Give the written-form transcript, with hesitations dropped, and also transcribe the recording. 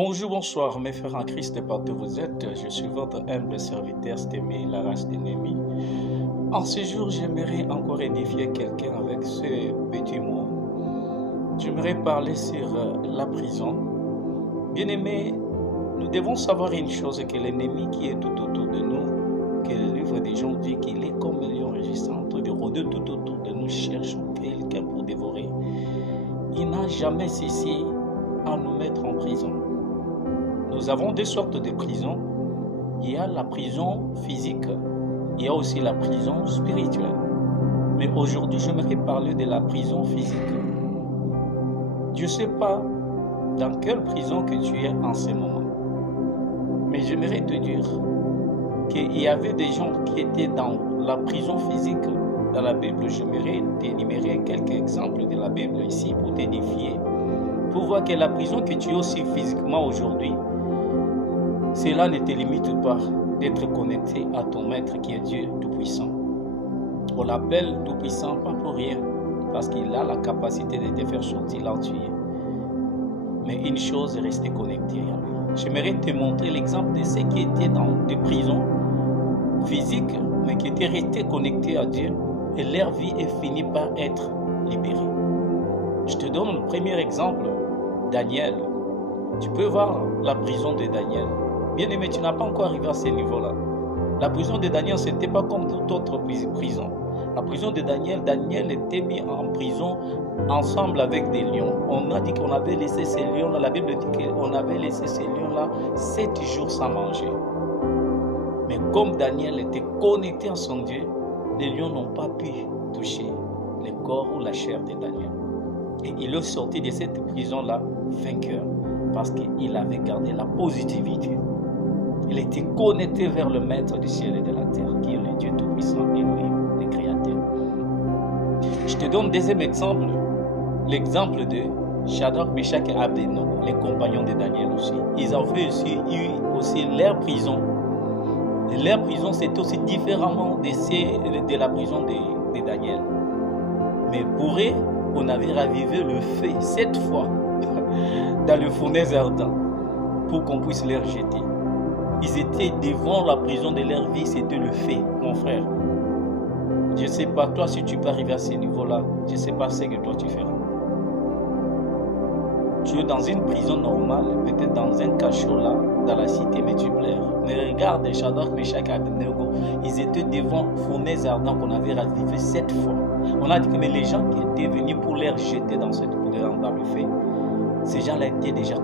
Bonjour, bonsoir, mes frères en Christ de partout où vous êtes. Je suis votre humble serviteur, Stémé, la race d'ennemis. En ce jour, j'aimerais encore édifier quelqu'un avec ce petit mot. J'aimerais parler sur la prison. Bien-aimés, nous devons savoir une chose, que l'ennemi qui est tout autour de nous, que le livre des gens dit qu'il est comme un lion rugissant en train de rôder tout autour de nous, cherchant quelqu'un pour dévorer. Il n'a jamais cessé à nous mettre en prison. Nous avons deux sortes de prisons. Il y a la prison physique, il y a aussi la prison spirituelle. Mais aujourd'hui, j'aimerais parler de la prison physique. Je ne sais pas dans quelle prison que tu es en ce moment, mais j'aimerais te dire qu'il y avait des gens qui étaient dans la prison physique dans la Bible. J'aimerais t'énumérer quelques exemples de la Bible ici pour t'édifier, pour voir que la prison que tu es aussi physiquement aujourd'hui, cela ne te limite pas d'être connecté à ton maître qui est Dieu Tout-Puissant. On l'appelle Tout-Puissant pas pour rien, parce qu'il a la capacité de te faire sortir là où tu es. Mais une chose est rester connecté à lui. J'aimerais te montrer l'exemple de ceux qui étaient dans des prisons physiques, mais qui étaient restés connectés à Dieu, et leur vie est finie par être libérée. Je te donne le premier exemple, Daniel. Tu peux voir la prison de Daniel. Bien aimé, tu n'as pas encore arrivé à ce niveau-là. La prison de Daniel, ce n'était pas comme toute autre prison. La prison de Daniel, Daniel était mis en prison ensemble avec des lions. On a dit qu'on avait laissé ces lions-là, la Bible dit qu'on avait laissé ces lions-là 7 jours sans manger. Mais comme Daniel était connecté à son Dieu, les lions n'ont pas pu toucher le corps ou la chair de Daniel. Et il est sorti de cette prison-là vainqueur, parce qu'il avait gardé la positivité. Il était connecté vers le maître du ciel et de la terre, qui est le Dieu Tout-Puissant et lui, le Créateur. Je te donne un deuxième exemple, l'exemple de Shadrach, Meshach et Abednego, les compagnons de Daniel aussi. Ils avaient eu aussi leur prison. Et leur prison, c'était aussi différemment de la prison de Daniel. Mais pour eux, on avait ravivé le feu 7 fois dans le fournaise ardent pour qu'on puisse les rejeter. Ils étaient devant la prison de leur vie, c'était le feu, mon frère. Je ne sais pas toi si tu peux arriver à ce niveau-là, je ne sais pas ce que toi tu feras. Tu es dans une prison normale, peut-être dans un cachot là, dans la cité, mais tu pleures. Mais regarde, Shadrach, Meshach et Abednego, ils étaient devant fournaise ardent qu'on avait ravivé 7 fois. On a dit que mais les gens qui étaient venus pour les jeter dans le feu, ces gens-là étaient déjà